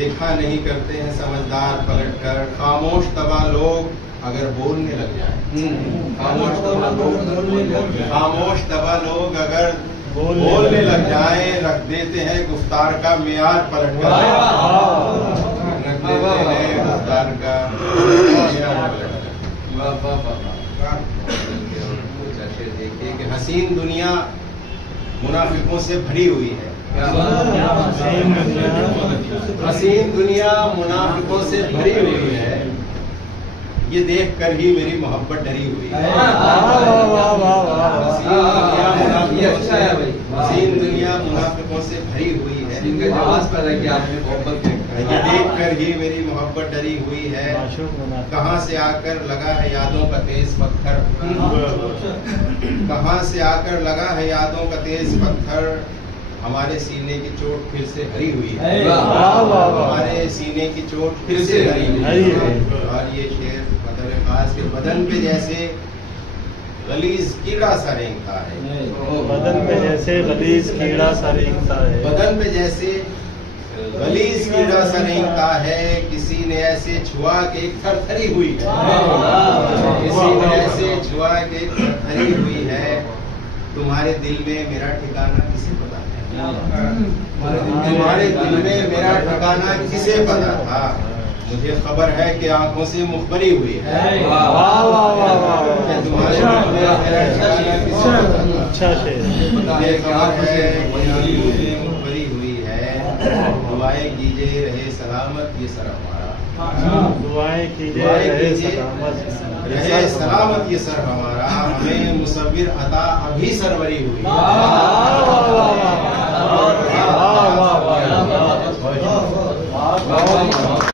देखा नहीं करते हैं समझदार पलटकर, खामोश तबाह लोग अगर बोलने लग जाए। खामोश तबाह लोग अगर बोलने लग जाए, रख देते हैं गुफ्तार का मियार पलटकर। रख देते हैं गुफ्तार का मियार पलटकर। देखिए कि हसीन दुनिया मुनाफिकों से भरी हुई है। हसीन दुनिया मुनाफिकों से भरी हुई है, ये देखकर ही मेरी मोहब्बत डरी हुई है। हसीन दुनिया मुनाफिकों से भरी हुई है, ये देखकर ही मेरी मोहब्बत डरी हुई है। कहाँ से आकर लगा है यादों का तेज पत्थर, कहाँ से आकर लगा है यादों का तेज पत्थर। हमारे सीने की चोट फिर से हरी हुई है, हमारे सीने की चोट फिर से हरी हुई है। और ये शेर मतलब खास के बदन पे जैसे गलीज कीड़ा सा रेंगता है, बदन पे जैसे गलीज कीड़ा सा रेंगता है, बदन पे जैसे गलीज कीड़ा सा रेंगता है। किसी ने ऐसे छुआ के थरथरी हुई है, किसी ने ऐसे छुआ के थरथरी हुई है। तुम्हारे दिल में मेरा ठिकाना किसे पता है, तुम्हारे दिल में मेरा ठिकाना किसे पता था। मुझे खबर है कि आंखों से मुखबरी हुई है, तुम्हारे दिल में मेरा ठिकाना किसे पता था। अच्छा शेर। मुझे खबर है कि आंखों से मुखबरी हुई है। दुआएं कीजिए रहे सलामत ये सर हमारा, दुआएं कीजिए रहे सलामत ये सर हमारा। हमें मुसव्विर अता अभी सरवरी हुई।